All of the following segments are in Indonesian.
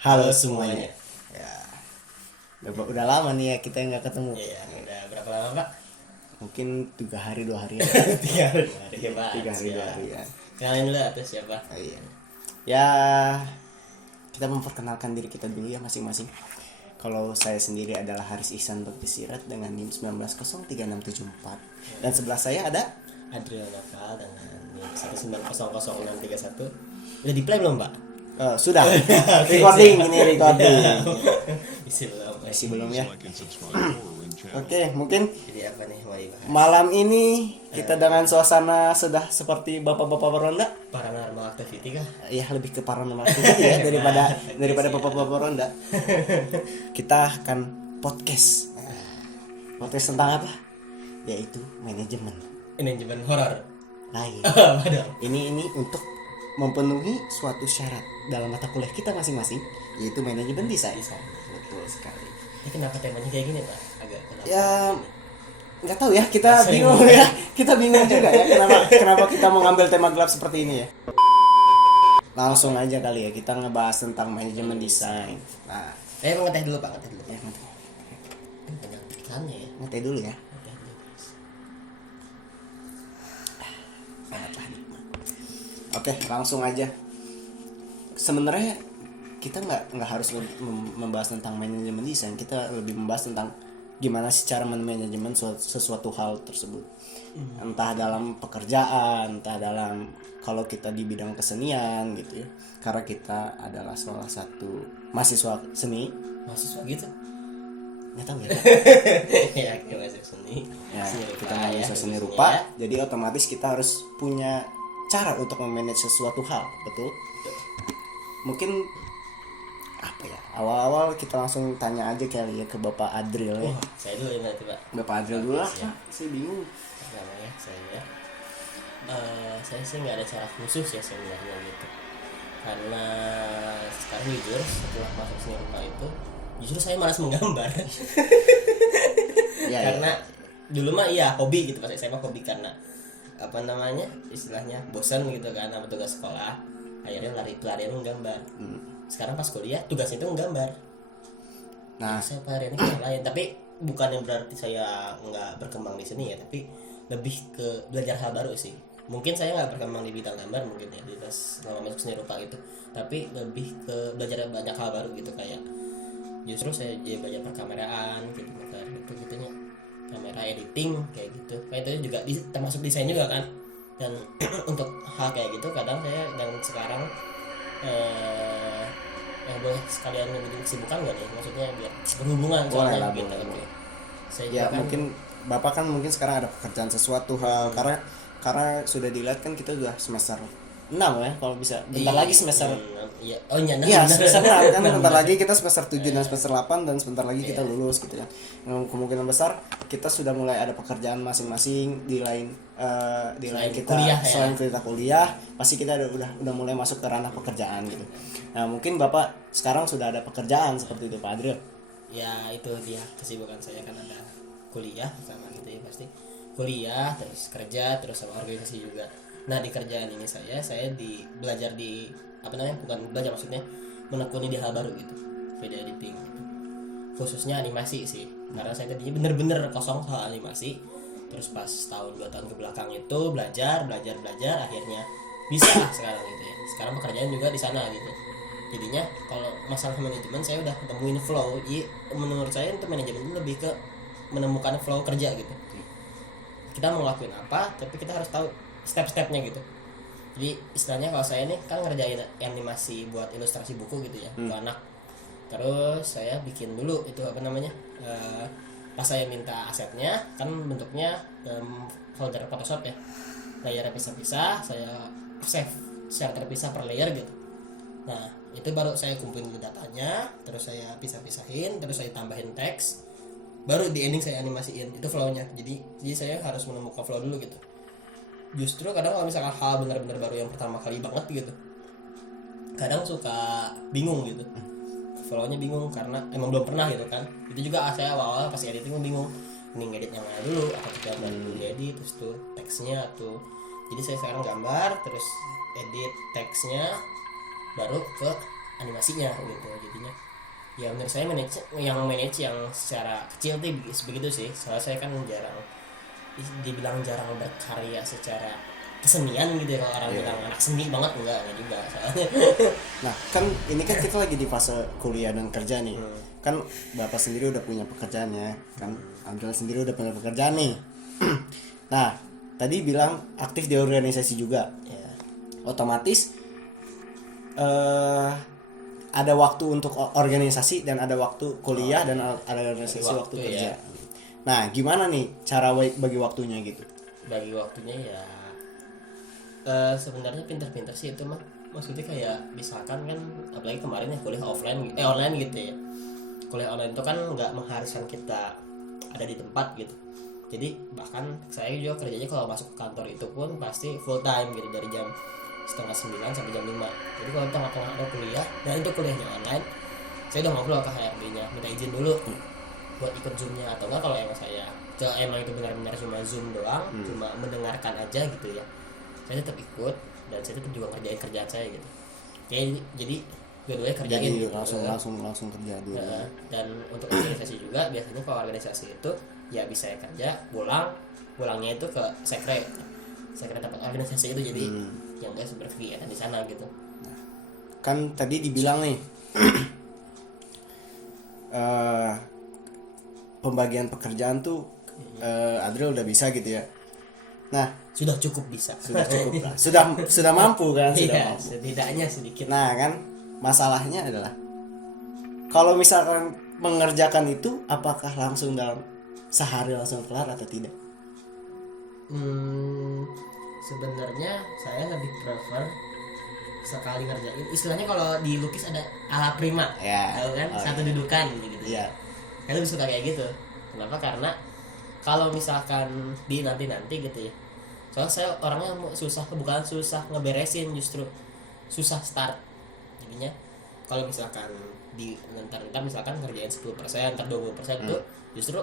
Halo semuanya. Ya, udah lama nih ya kita nggak ketemu. Iya, udah berapa lama Pak? Mungkin 3 hari 2 hari ya. 3 hari 2 hari ya Pak. 3 hari 2 hari ya. Kenalin dulu atau siapa? Iya. Ya, kita memperkenalkan diri kita dulu ya masing-masing. Kalau saya sendiri adalah Haris Ihsan Bagdisirat dengan NIM 19033674. Dan sebelah saya ada Adriel Nakal dengan NIM 1900631. Udah di play belum Pak? Sudah. Recording. Masih belum ya. Oke, mungkin Jadi apa nih mau dibahas? malam ini kita dengan suasana sudah seperti bapak-bapak peronda. Paranormal activity kah? Ya lebih ke paranormal activity ya daripada bapak-bapak ronda. Kita akan podcast tentang apa? Yaitu manajemen horor. lain. Waduh. Ini untuk memenuhi suatu syarat dalam mata kuliah kita masing-masing, yaitu manajemen desain. Betul sekali. Ini kenapa temanya kayak gini Pak? Agak kenapa? Ya nggak tahu ya, kita bingung ya. Kita bingung juga ya kenapa kita mau ngambil tema gelap seperti ini ya. Langsung aja kali ya kita ngebahas tentang manajemen desain. Nah, Mau ngeteh dulu Pak, ngeteh dulu. ya Banyak pikirannya ya. ngeteh dulu ya. Ngeteh dulu, guys. Sangatlah nikmat. Oke, langsung aja. Sebenarnya kita nggak harus membahas tentang manajemen desain. Kita lebih membahas tentang gimana sih cara manajemen sesuatu hal tersebut. Entah dalam pekerjaan, entah dalam kalau kita di bidang kesenian gitu ya. Karena kita adalah salah satu mahasiswa seni. Mahasiswa gitu. Nggak tahu ya. Ya, kita masuk seni. Ya, Seni rupa kita ya, mahasiswa seni khususnya rupa. ya. Jadi otomatis kita harus punya cara untuk memanage sesuatu hal, betul? Mungkin apa ya, awal-awal kita langsung tanya aja kali ya ke Bapak Adril ya. Saya dulu ya berarti Pak. Bapak Adril dulu lah, Ya. saya bingung. Pertama ya saya sih nggak ada cara khusus ya sebenarnya gitu, karena sekarang jujur setelah masuk seni rupa itu justru saya malas menggambar. Ya, Karena dulu mah iya hobi gitu pas SMA, hobi karena apa namanya istilahnya bosan gitu kan sama tugas sekolah, akhirnya pelarian menggambar. Sekarang pas kuliah tugasnya itu menggambar. Nah, Saya pelariannya ke yang lain, tapi bukan yang berarti saya nggak berkembang di sini ya, tapi lebih ke belajar hal baru sih. Mungkin saya nggak berkembang di bidang gambar mungkin ya di pas lama masuk seni rupa itu, tapi lebih ke belajar banyak hal baru gitu, kayak justru saya jadi belajar perkameraan gitu, gitunya kamera editing kayak gitu. Kayak itu juga termasuk desain juga kan. Dan untuk hal kayak gitu kadang saya dan sekarang boleh sekalian bikin kesibukan gak nih, maksudnya biar berhubungan Boleh soalnya lah, gitu. boleh. Oke. Saya ya juga kan mungkin Bapak kan mungkin sekarang ada pekerjaan sesuatu hal, karena sudah dilihat kan kita sudah semester 6 ya, kalau bisa bentar lagi semester iya. Oh iya, iya semester 6 kan, bentar Benar. lagi kita semester 7 dan semester 8 dan sebentar lagi kita lulus gitu ya. Kemungkinan besar kita sudah mulai ada pekerjaan masing-masing di lain Selain kita kuliah ya. selain kita kuliah, pasti kita udah mulai masuk ke ranah pekerjaan gitu. Nah, mungkin Bapak sekarang sudah ada pekerjaan seperti itu Pak Adril. Ya itu dia kesibukan saya, kan ada kuliah sama gitu ya, pasti kuliah terus kerja terus sama organisasi juga. Nah di kerjaan ini saya belajar di apa namanya, bukan belajar maksudnya menekuni di hal baru gitu, video editing gitu, khususnya animasi sih, karena saya tadinya bener-bener kosong soal animasi. Terus pas tahun 2 tahun ke belakang itu belajar akhirnya bisa sekarang gitu ya. Sekarang pekerjaan juga di sana gitu. Jadinya kalau masalah manajemen saya udah ketemuin flow. Menurut saya untuk manajemen itu lebih ke menemukan flow kerja gitu. Kita mau ngelakuin apa, tapi kita harus tahu step-stepnya gitu. Jadi istilahnya kalau saya nih kan ngerjain animasi buat ilustrasi buku gitu ya, untuk anak. Terus saya bikin dulu itu apa namanya, pas saya minta asetnya kan bentuknya dalam folder Photoshop ya, layarnya pisah-pisah, saya save secara terpisah per layer gitu. Nah itu baru saya kumpulin dulu datanya, terus saya pisah-pisahin, terus saya tambahin teks, baru di ending saya animasiin. Itu flownya. Jadi saya harus menemukan flow dulu gitu. Justru kadang kalau misalkan hal benar-benar baru yang pertama kali banget gitu, kadang suka bingung gitu, flownya bingung karena emang belum pernah gitu kan. Itu juga saya awal-awal pas editing bingung, ini ngedit yang mana dulu, apa gambar dulu diedit, terus tuh teksnya tuh. Jadi saya sekarang gambar terus edit teksnya baru ke animasinya gitu. Jadi Ya menurut saya manage yang secara kecil tuh begitu sih. Soalnya saya kan dibilang jarang berkarya secara kesenian gitu ya, kalau orang bilang anak seni banget enggak juga soalnya. Nah kan ini kan kita lagi di fase kuliah dan kerja nih. Kan bapak sendiri udah punya pekerjaan ya kan, Andrea sendiri udah punya pekerjaan nih. Nah tadi bilang aktif di organisasi juga Ya. otomatis ada waktu untuk organisasi dan ada waktu kuliah dan ada organisasi waktu kerja. Ya. Nah gimana nih cara bagi waktunya gitu? Bagi waktunya ya sebenarnya pinter-pinter sih itu mah. Maksudnya kayak misalkan kan apalagi kemarin ya kuliah online gitu ya. Kuliah online itu kan nggak mengharuskan kita ada di tempat gitu. Jadi bahkan saya juga kerjanya kalau masuk ke kantor itu pun pasti full time gitu dari jam 8:30 sampai jam 5. Jadi kalau tengah-tengah ada kuliah dan itu kuliahnya online, saya udah ngobrol ke HRD-nya, minta izin dulu buat ikut Zoom-nya, atau enggak kalau emang itu benar-benar cuma Zoom doang, cuma mendengarkan aja gitu ya. Saya tetap ikut dan saya tetap juga ngerjain kerjaan saya gitu. Jadi dua-duanya kerjain Jadi gitu. langsung kerja dulu. Dan untuk organisasi juga biasanya kalau organisasi itu ya bisa kerja pulangnya itu ke sekre tempat organisasi itu, jadi yang enggak berkegiatan di sana gitu. Kan tadi dibilang nih pembagian pekerjaan tuh Adriel udah bisa gitu ya. Nah Sudah cukup bisa. sudah cukup lah, sudah mampu kan, sudah Iya, mampu. setidaknya sedikit. Nah kan masalahnya adalah kalau misalkan mengerjakan itu apakah langsung dalam sehari langsung kelar atau tidak? Sebenarnya saya lebih prefer sekali ngerjain. Istilahnya kalau di lukis ada ala prima, Ya. tahu kan? Satu dudukan gitu. Iya. Saya lebih suka kayak gitu. Kenapa? Karena kalau misalkan di nanti gitu ya. Soalnya saya orangnya bukan susah ngeberesin, justru susah start. Jadinya kalau misalkan di ntar misalkan ngerjain 10%, ntar 20% tuh justru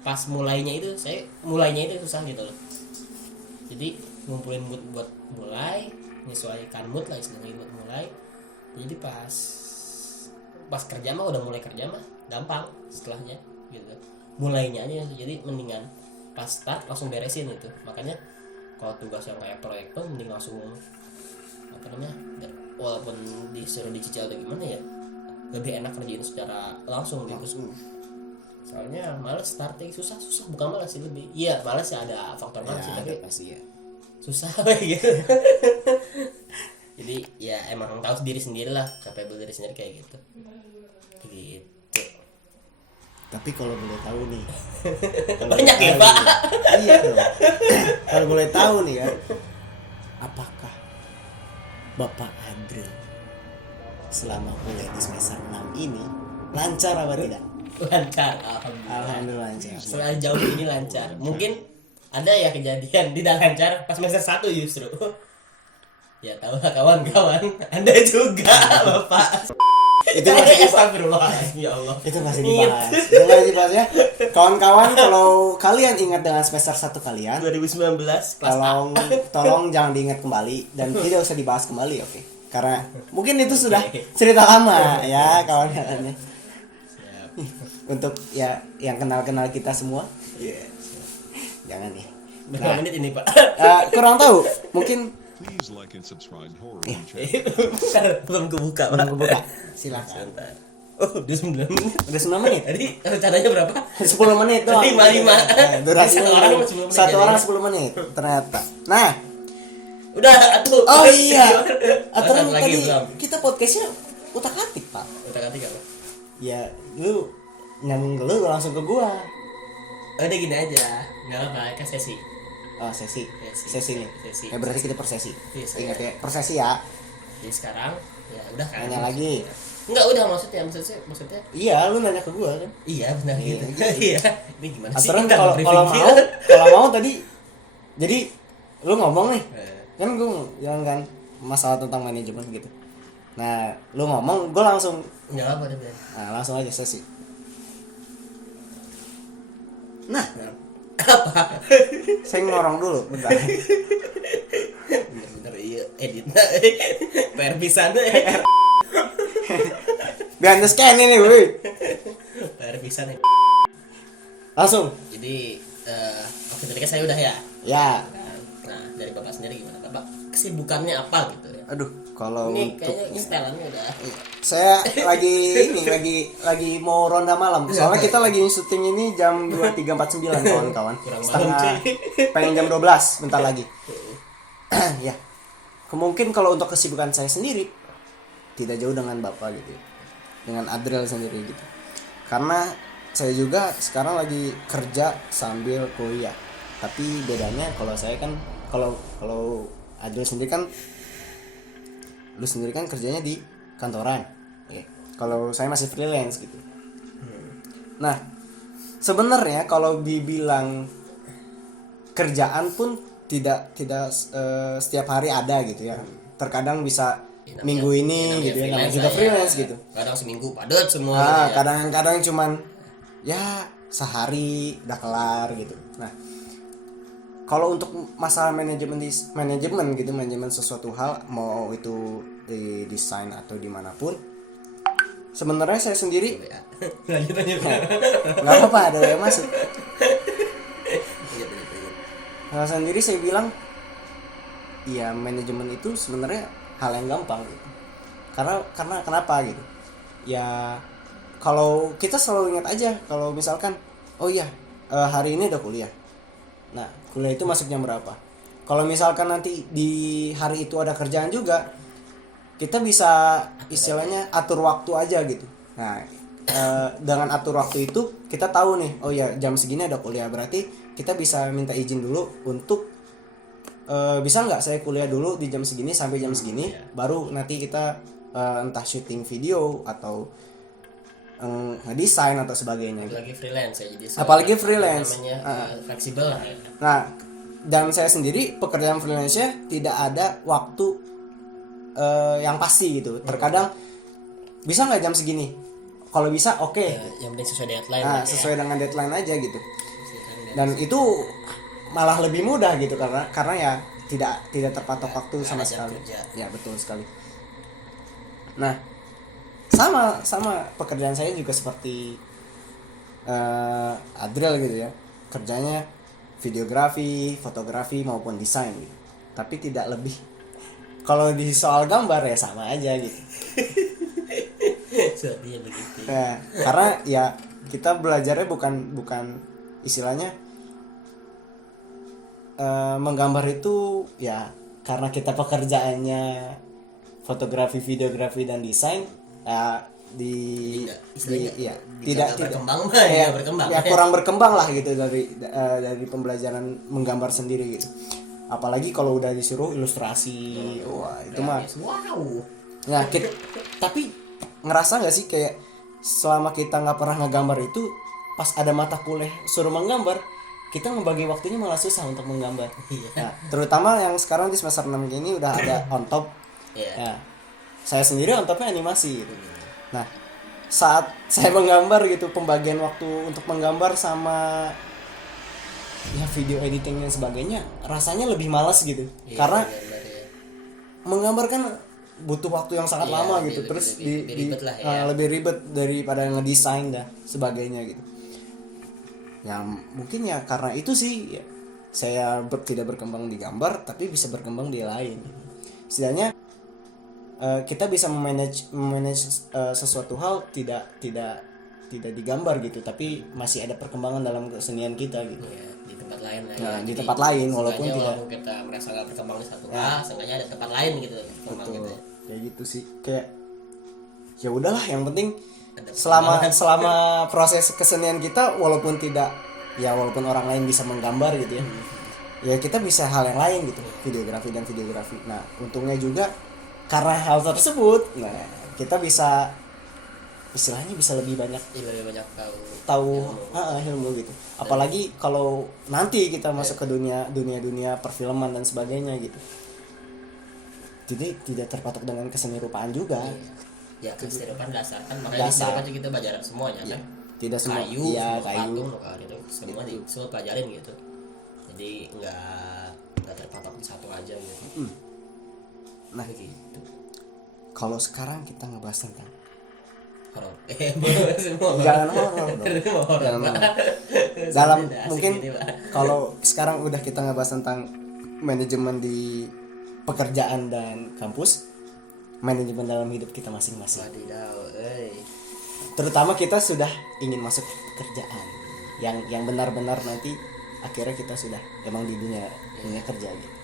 pas mulainya itu susah gitu loh. Jadi ngumpulin mood buat mulai, menyesuaikan mood lah istilahnya buat mulai. Jadi pas kerja mah udah mulai kerja mah gampang setelahnya gitu. Mulainya aja, jadi mendingan pas start langsung beresin itu. Makanya kalau tugas yang kayak proyek tuh mending langsung walaupun disuruh dicicil atau gimana ya, lebih enak kerjain secara langsung gitu. Soalnya males starting, susah bukan malas sih, lebih iya malas ya, ada faktor malas sih, tapi pasti ya. susah gitu. Jadi ya emang tahu diri sendiri lah, capable diri sendiri kayak gitu. Tapi kalau boleh tahu nih Banyak ya Pak. Iya dong. Kalau boleh tahu nih ya, apakah Bapak Adriel selama kuliah di semester 6 ini lancar apa tidak? Lancar, Alhamdulillah lancar. Selain jauh ini lancar. Mungkin ada ya kejadian tidak lancar pas semester 1 justru. Ya tahu lah kawan-kawan, Anda juga Bapak. Itu masih Astagfirullah, ya Allah. Itu masih dibahas ya. Kawan-kawan, kalau kalian ingat dengan semester 1 kalian 2019 kelas tolong jangan diingat kembali dan tidak usah dibahas kembali, oke? Karena mungkin itu sudah cerita lama ya kawan-kawannya. Untuk ya yang kenal kita semua. Jangan nih. Berapa menit ini Pak? Kurang tahu, mungkin Please like and subscribe Horror Belum kebuka Pak. silakan. Oh, udah 9 menit. Udah 9 menit. Tadi rencananya berapa? 10 menit doang. 5. Durasi Satu orang 10 menit. satu orang 10 menit ternyata. Nah, Udah atuh. oh iya. Aturan Lagi tadi belum. kita podcastnya utak-atik, Pak. Utak-atik apa? Ya, lu nyambung ke lu langsung ke gua. Udah gini aja. Enggak apa-apa, kan sesi. Oh, sesi nih. Sesi. Ya berarti kita per sesi. Yes, Ingat ya, per sesi ya. Jadi sekarang ya udah kan. Nanya lagi. Enggak, udah maksudnya Iya, lu nanya ke gua kan. iya benar Iya. gitu. Iya. Ini gimana sih? Aturan Kita kalau briefing mau gitu. kalau mau tadi jadi lu ngomong nih. Eh, Kan gua bilang kan masalah tentang manajemen gitu. Nah, lu ngomong, gua langsung enggak apa deh. langsung aja sesi. Nah, Apa? saya ngorong dulu bentar. Bener iya editnya. PR pisan behind the scan ini, woi. Bayar bisa nih. Langsung. Jadi oke tadi kan saya udah ya. Ya. Nah dari bapak sendiri gimana? Bapak kesibukannya apa gitu ya? Aduh, kalau Ini untuk kayaknya setelannya udah. saya lagi mau ronda malam. Soalnya kita lagi syuting ini jam 23.49 kawan-kawan. Kurang Setengah malam, cuy. pengen jam 12 bentar lagi. Ya. Mungkin kalau untuk kesibukan saya sendiri tidak jauh dengan Bapak gitu ya. Dengan Adriel sendiri gitu. Karena saya juga sekarang lagi kerja sambil kuliah. Tapi bedanya kalau saya kan kalau Adriel sendiri kan lu sendiri kan kerjanya di kantoran. Oke. Kalau saya masih freelance gitu. Nah, sebenarnya kalau dibilang kerjaan pun tidak setiap hari ada gitu ya. Terkadang bisa Ya, namanya- minggu ini namanya gitu ya, namanya freelance juga lah ya. freelance gitu. Kadang seminggu padat semua. Nah, gitu ya. kadang-kadang cuman ya sehari udah kelar gitu. Nah, kalau untuk masalah manajemen sesuatu hal, mau itu di desain atau dimanapun, sebenarnya saya sendiri Ya. Lanjut aja. nggak apa-apa ada yang masuk. Lanjut. Nah, sendiri saya bilang, ya manajemen itu sebenarnya hal yang gampang gitu. Karena kenapa gitu? Ya kalau kita selalu ingat aja kalau misalkan, oh iya hari ini udah kuliah. Nah, kuliah itu masuk jam berapa? Kalau misalkan nanti di hari itu ada kerjaan juga, kita bisa istilahnya atur waktu aja gitu. Nah, dengan atur waktu itu kita tahu nih, oh ya jam segini ada kuliah, berarti kita bisa minta izin dulu untuk bisa nggak saya kuliah dulu di jam segini sampai jam segini, baru nanti kita entah syuting video atau ngedesain atau sebagainya. Apalagi freelance ya, jadi Apalagi freelance. namanya fleksibel lah ya. Nah, dan saya sendiri pekerjaan freelance-nya tidak ada waktu yang pasti gitu. Terkadang bisa nggak jam segini? Kalau bisa, oke. Ya, yang penting sesuai deadline. Nah, lah ya. sesuai dengan deadline aja gitu. Misalkan Dan itu malah lebih mudah gitu karena ya tidak terpatok waktu sama ada jam sekali. kerja. Ya, betul sekali. Nah, sama pekerjaan saya juga seperti Adriel gitu ya. Kerjanya videografi, fotografi maupun desain gitu. Tapi tidak lebih. Kalau di soal gambar ya sama aja gitu. Sepertinya begitu. Nah, karena ya kita belajarnya bukan istilahnya menggambar itu ya karena kita pekerjaannya fotografi, videografi dan desain ya Istilahnya iya tidak berkembang lah ya, ya, berkembang. ya kurang berkembang lah gitu dari pembelajaran menggambar sendiri gitu. Apalagi kalau udah disuruh ilustrasi, wah itu mah. Wow. Nah, tapi ngerasa nggak sih kayak selama kita nggak pernah ngegambar itu, pas ada mata kuliah suruh menggambar, kita ngebagi waktunya malah susah untuk menggambar. Iya. Nah, terutama yang sekarang di semester 6 ini udah ada on top. Iya. Ya, saya sendiri on topnya animasi gitu. Nah, saat saya menggambar gitu, pembagian waktu untuk menggambar sama ya video editing dan sebagainya rasanya lebih malas gitu. Iya, Karena benar, ya. menggambar kan butuh waktu yang sangat Iya, lama lebih- gitu, lebih- terus lebih ribet lah ya. lebih ribet daripada ngedesain dah sebagainya gitu. Ya mungkin ya karena itu sih ya, saya tidak berkembang di gambar tapi bisa berkembang di lain. Setidaknya kita bisa memanage sesuatu hal tidak digambar gitu, tapi masih ada perkembangan dalam kesenian kita gitu. Ya, di tempat lain lah. Nah, di Jadi, tempat lain, walaupun seenggaknya tidak- walaupun kita merasa nggak berkembang di satu hal, seenggaknya ada tempat lain gitu berkembang Betul. gitu. Kayak gitu sih. Kayak ya udahlah, yang penting Ada selama proses kesenian kita walaupun orang lain bisa menggambar gitu ya. Ya kita bisa hal yang lain gitu, videografi. Nah, untungnya juga karena hal tersebut, nah kita bisa istilahnya bisa lebih banyak lebih banyak tahu ilmu gitu. Apalagi kalau nanti kita masuk ke dunia perfilman dan sebagainya gitu. Jadi tidak terpatok dengan keseni rupaan juga. ya kan stereopan dasar kan, makanya di Dasar. stereopan kita belajar semuanya kan. Tidak semua Kayu, iya, semua kayu. patung kan itu semua semua pelajarin gitu. Jadi nggak terpatok di satu aja gitu. Nah, Begitu. kalau sekarang kita ngebahas tentang horor. Semua Jangan horor dong. Semua horor, Jangan Pak. Dalam Asik mungkin ini, Pak. kalau sekarang udah kita ngebahas tentang manajemen di pekerjaan dan kampus, manajemen dalam hidup kita masing-masing. Wadidaw, Terutama kita sudah ingin masuk kerjaan yang benar-benar nanti akhirnya kita sudah emang di dunia kerja gitu.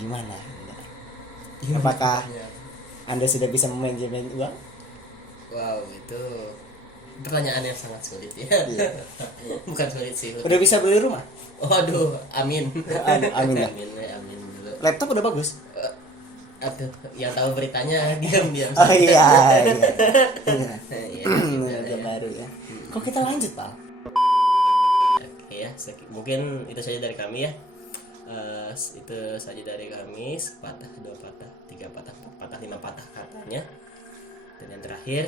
Gimana? Apakah Anda sudah bisa memanajemen uang? Wow, itu pertanyaan yang sangat sulit ya. Iya. Bukan sulit sih. Udah bisa beli rumah? Waduh, amin. Aduh, amin dah. Amin dulu. Laptop udah bagus? Aduh, yang tahu beritanya diam-diam Oh iya. Iya, Udah baru ya. Kok kita lanjut, Pak? Oke ya, mungkin itu saja dari kami ya. Itu saja dari kami, sepatah, dua patah, tiga patah, empat patah, lima patah katanya. Dan yang terakhir,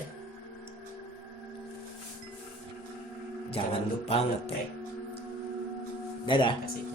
Jangan lupa ngetek. Terima Dadah. kasih.